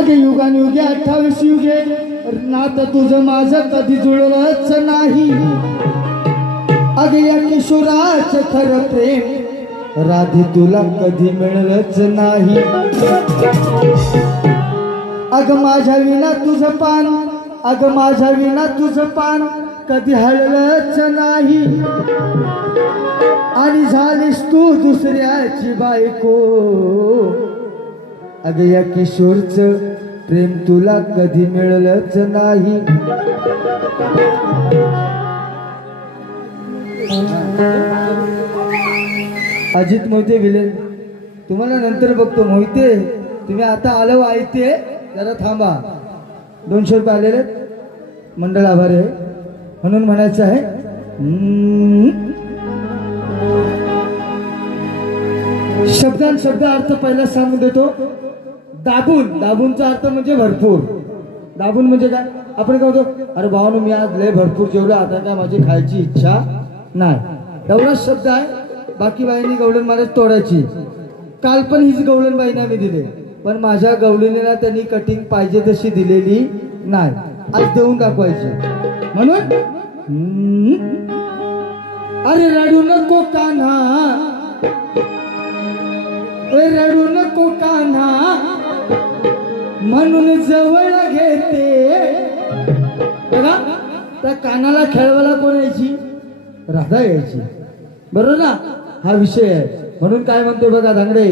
अगे युगानुगे 28 युगे नातं तुझं माझं कधी जुळलंच नाही। अगे या किशोराचं खरं प्रेम राधी तुला कधी मिळलंच नाही। अग माझ्या विना तुझं पान, अग माझ्या विना तुझं पान कधी हळलंच नाही। आणि झालीस तू दुसऱ्याची बायको, अग या किशोरचं प्रेम तुला कधी मिळलंच नाही। अजित मोहिते विलेन तुम्हाला नंतर बघतो। मोहिते तुम्ही आता आलो आयते, जरा थांबा। 200 रुपये आलेले मंडळ आभारी आहे म्हणून म्हणायचं आहे। शब्दान शब्द अर्थ पहिला सांगून देतो। दाबून, दाबूनचा अर्थ म्हणजे भरपूर। दाबून म्हणजे काय? आपण काय होतो, अरे भावानो मी आज लय भरपूर जेवलो, आता काय माझी खायची इच्छा नाही, एवढाच शब्द आहे। बाकी बाईंनी गवळण मला तोडायची। काल पण हीच गवळण बाईंना मी दिले, पण माझ्या गवळणीला त्यांनी कटिंग पाहिजे तशी दिलेली नाही, आज देऊन दाखवायची म्हणून। अरे रडू नको कान्हा, रडू नको कान्हा म्हणून जवळ घेते। बघा त्या कानाला खेळवायला कोण यायची? राधा यायची, बरोबर ना? हा विषय आहे म्हणून काय म्हणते बघा धांगडे।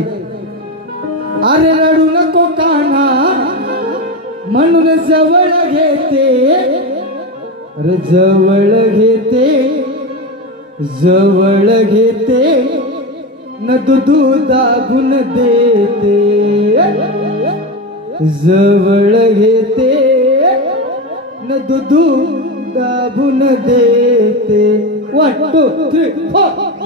अरे रडू नको कान्हा म्हणून जवळ घेते, अरे जवळ घेते, जवळ घेते न दूध दाबून देते, जवळ घेते न दूध दाबून देते। 1 2 3 4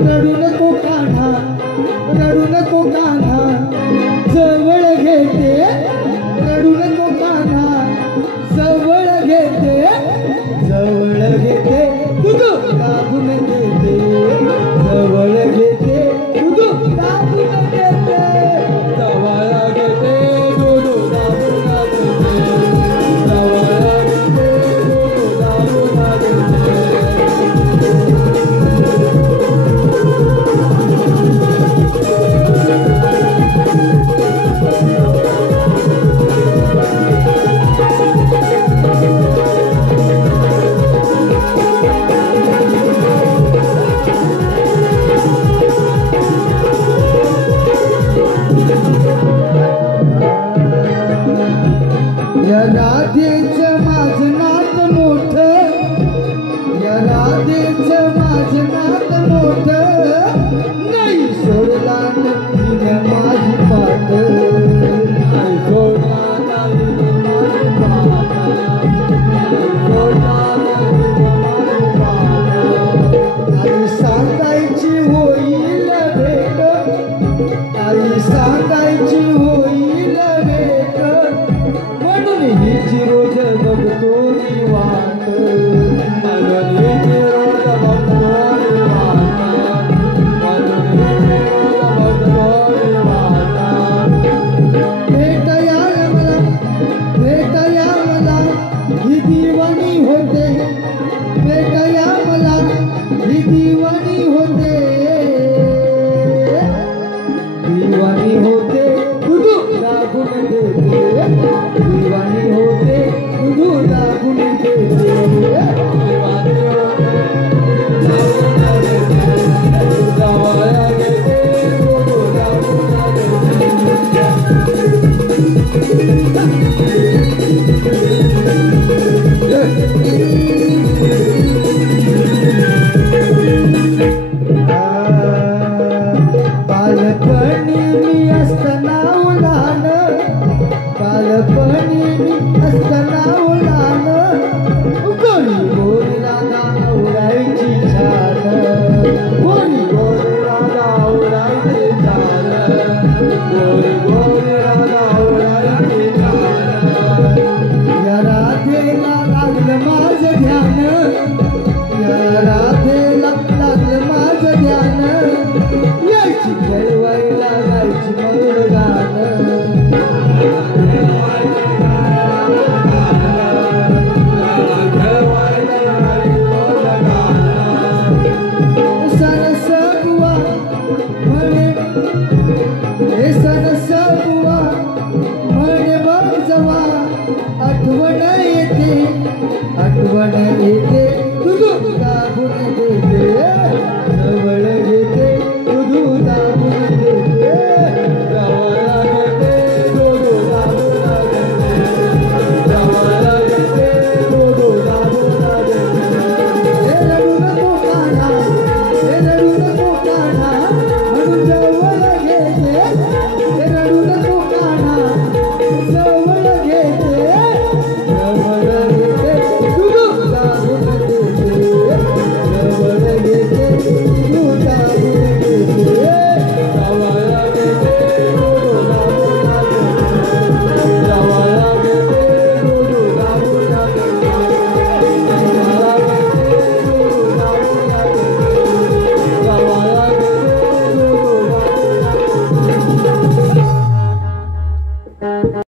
रडू नको कान्हा, रडू नको कान्हा जवळ घेते, रडू नको कान्हा जवळ घेते, जवळ घेते दूध दाबून देते, जवळ घेते दूध दाबून गोरी